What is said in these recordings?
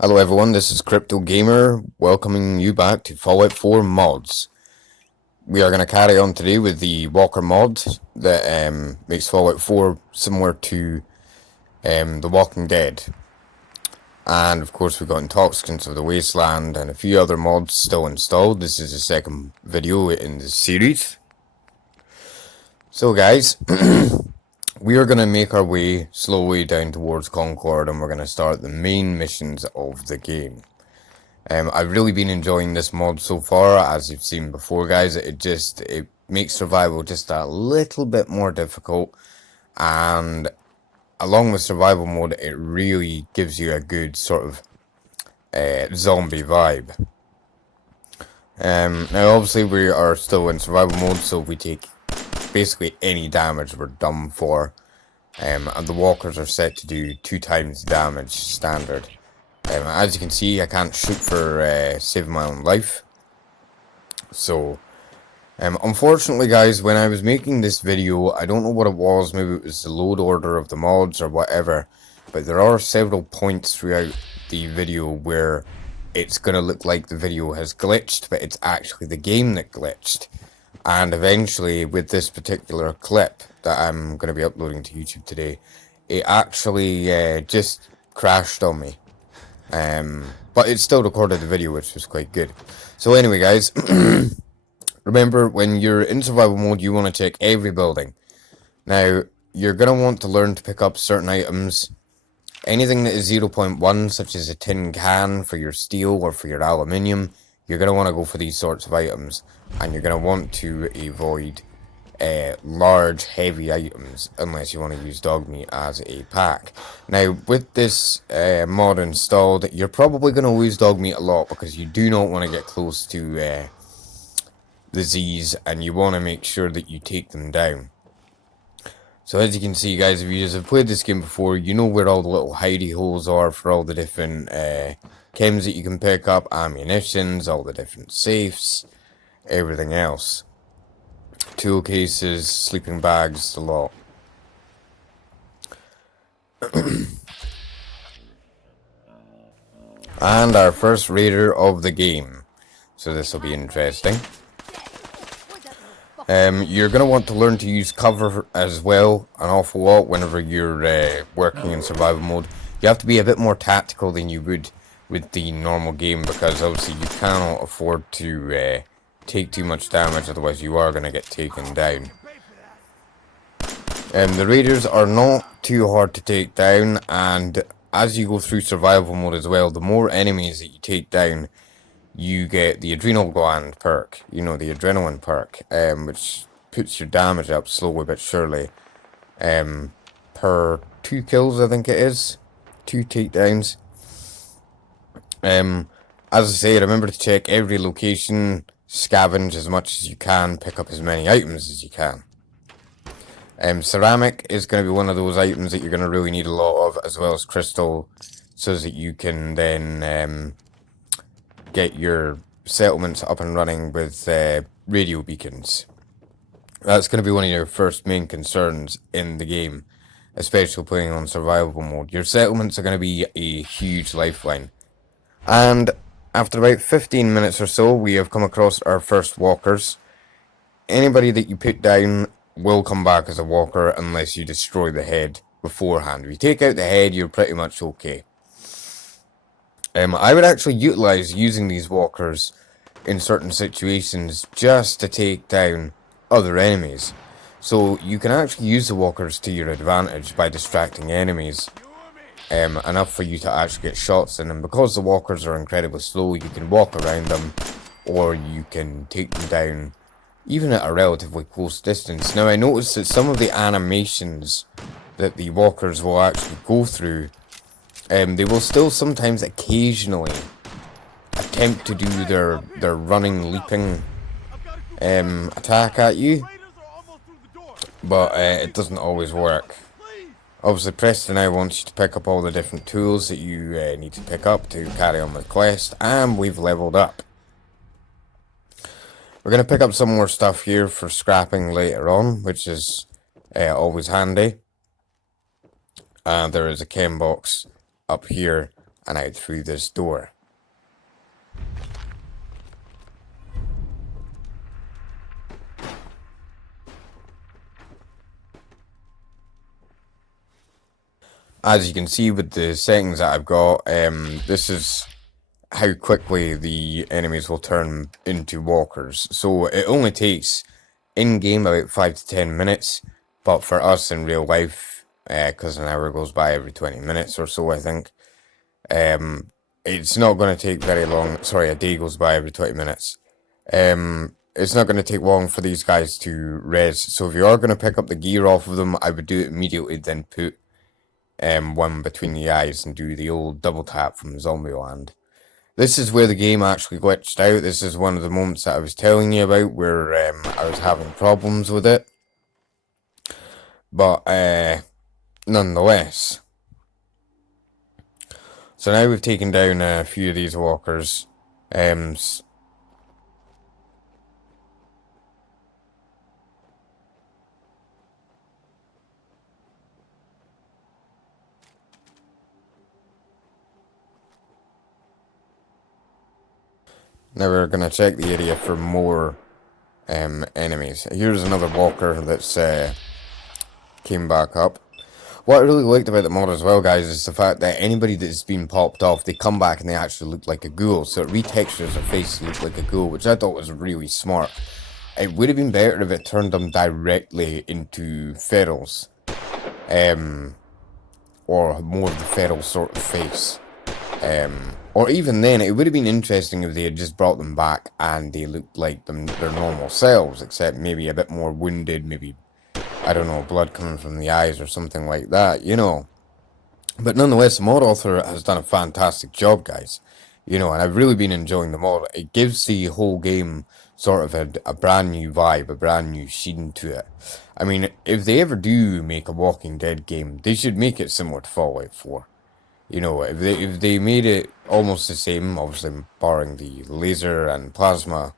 Hello everyone, this is Crypto Gamer, welcoming you back to Fallout 4 mods. We are going to carry on today with the Walker mod that makes Fallout 4 similar to The Walking Dead. And of course we've got Intoxicants of the Wasteland and a few other mods still installed. This is the second video in the series. So guys, we are going to make our way slowly down towards Concord and we're going to start the main missions of the game. I've really been enjoying this mod so far, as you've seen before guys. It makes survival just a little bit more difficult, and along with survival mode it really gives you a good sort of zombie vibe. Now obviously we are still in survival mode, so if we take basically any damage we're done for, and the walkers are set to do 2 times damage standard. As you can see, I can't shoot for saving my own life. So, unfortunately guys, when I was making this video, I don't know what it was, maybe it was the load order of the mods or whatever, but there are several points throughout the video where it's going to look like the video has glitched, but it's actually the game that glitched. And eventually, with this particular clip that I'm going to be uploading to YouTube today, it actually just crashed on me. But it still recorded the video, which was quite good. So anyway guys, remember when you're in survival mode you want to check every building. Now you're going to want to learn to pick up certain items. Anything that is 0.1, such as a tin can for your steel or for your aluminium, you're going to want to go for these sorts of items. And you're going to want to avoid large heavy items unless you want to use dog meat as a pack. Now with this mod installed, you're probably going to lose dog meat a lot because you do not want to get close to the Z's, and you want to make sure that you take them down. So as you can see guys, if you have played this game before, you know where all the little hidey holes are for all the different chems that you can pick up, ammunitions, all the different safes, everything else. Tool cases, sleeping bags, the lot. And our first raider of the game. So this will be interesting. You're going to want to learn to use cover as well an awful lot whenever you're working in survival mode. You have to be a bit more tactical than you would with the normal game, because obviously you cannot afford to take too much damage, otherwise you are going to get taken down. The raiders are not too hard to take down, and as you go through survival mode as well, the more enemies that you take down, you get the adrenal gland perk, you know, the adrenaline perk, which puts your damage up slowly but surely, per 2 kills I think it is, 2 takedowns. As I say, remember to check every location, scavenge as much as you can, pick up as many items as you can. Ceramic is going to be one of those items that you're going to really need a lot of, as well as crystal, so that you can then get your settlements up and running with radio beacons. That's going to be one of your first main concerns in the game, especially playing on survival mode. Your settlements are going to be a huge lifeline. And after about 15 minutes or so, we have come across our first walkers. Anybody that you put down will come back as a walker unless you destroy the head beforehand. If you take out the head, you're pretty much okay. I would actually utilize using these walkers in certain situations just to take down other enemies. So you can actually use the walkers to your advantage by distracting enemies enough for you to actually get shots in them. Because the walkers are incredibly slow, you can walk around them, or you can take them down even at a relatively close distance. Now I noticed that some of the animations that the walkers will actually go through, they will still sometimes occasionally attempt to do their running, leaping attack at you, but it doesn't always work. Obviously Preston now wants you to pick up all the different tools that you need to pick up to carry on the quest, and we've leveled up. We're going to pick up some more stuff here for scrapping later on, which is always handy. And there is a chem box up here and out through this door. As you can see with the settings that I've got, this is how quickly the enemies will turn into walkers. So it only takes in-game about 5 to 10 minutes, but for us in real life, because an hour goes by every 20 minutes or so, I think, it's not going to take very long. Sorry, a day goes by every 20 minutes. It's not going to take long for these guys to res. So if you are going to pick up the gear off of them, I would do it immediately, then put one between the eyes and do the old double tap from Zombieland. This is where the game actually glitched out. This is one of the moments that I was telling you about where I was having problems with it. But nonetheless. So now we've taken down a few of these walkers. Now we're going to check the area for more enemies. Here's another walker that's came back up. What I really liked about the mod as well, guys, is the fact that anybody that's been popped off, they come back and they actually look like a ghoul. So it retextures their face to look like a ghoul, which I thought was really smart. It would have been better if it turned them directly into ferals. Or more of the feral sort of face. Or even then, it would have been interesting if they had just brought them back and they looked like their normal selves, except maybe a bit more wounded, maybe, I don't know, blood coming from the eyes or something like that, you know. But nonetheless, the mod author has done a fantastic job, guys. You know, and I've really been enjoying the mod. It gives the whole game sort of a brand new vibe, a brand new sheen to it. I mean, if they ever do make a Walking Dead game, they should make it similar to Fallout 4. You know, if they made it almost the same, obviously barring the laser and plasma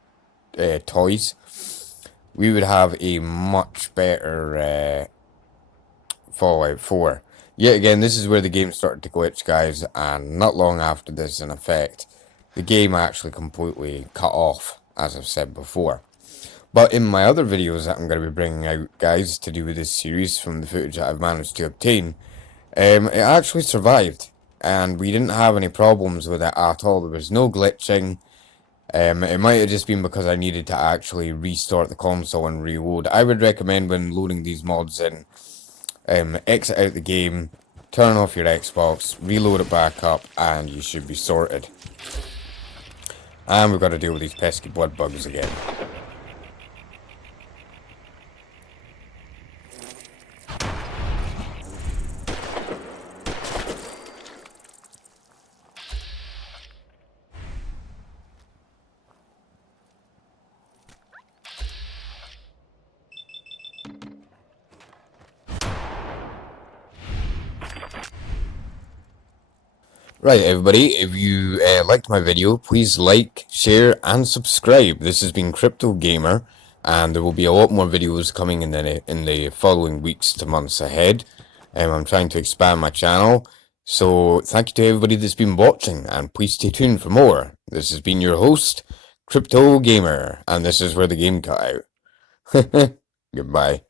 toys, we would have a much better Fallout 4. Yet again, this is where the game started to glitch, guys, and not long after this, in effect, the game actually completely cut off, as I've said before. But in my other videos that I'm going to be bringing out, guys, to do with this series from the footage that I've managed to obtain, it actually survived. And we didn't have any problems with it at all. There was no glitching. It might have just been because I needed to actually restart the console and reload. I would recommend when loading these mods in, exit out the game, turn off your Xbox, reload it back up, and you should be sorted. And we've got to deal with these pesky blood bugs again. Right, everybody, if you liked my video, please like, share, and subscribe. This has been Crypto Gamer, and there will be a lot more videos coming in the following weeks to months ahead. I'm trying to expand my channel, so thank you to everybody that's been watching, and please stay tuned for more. This has been your host, Crypto Gamer, and this is where the game cut out. Goodbye.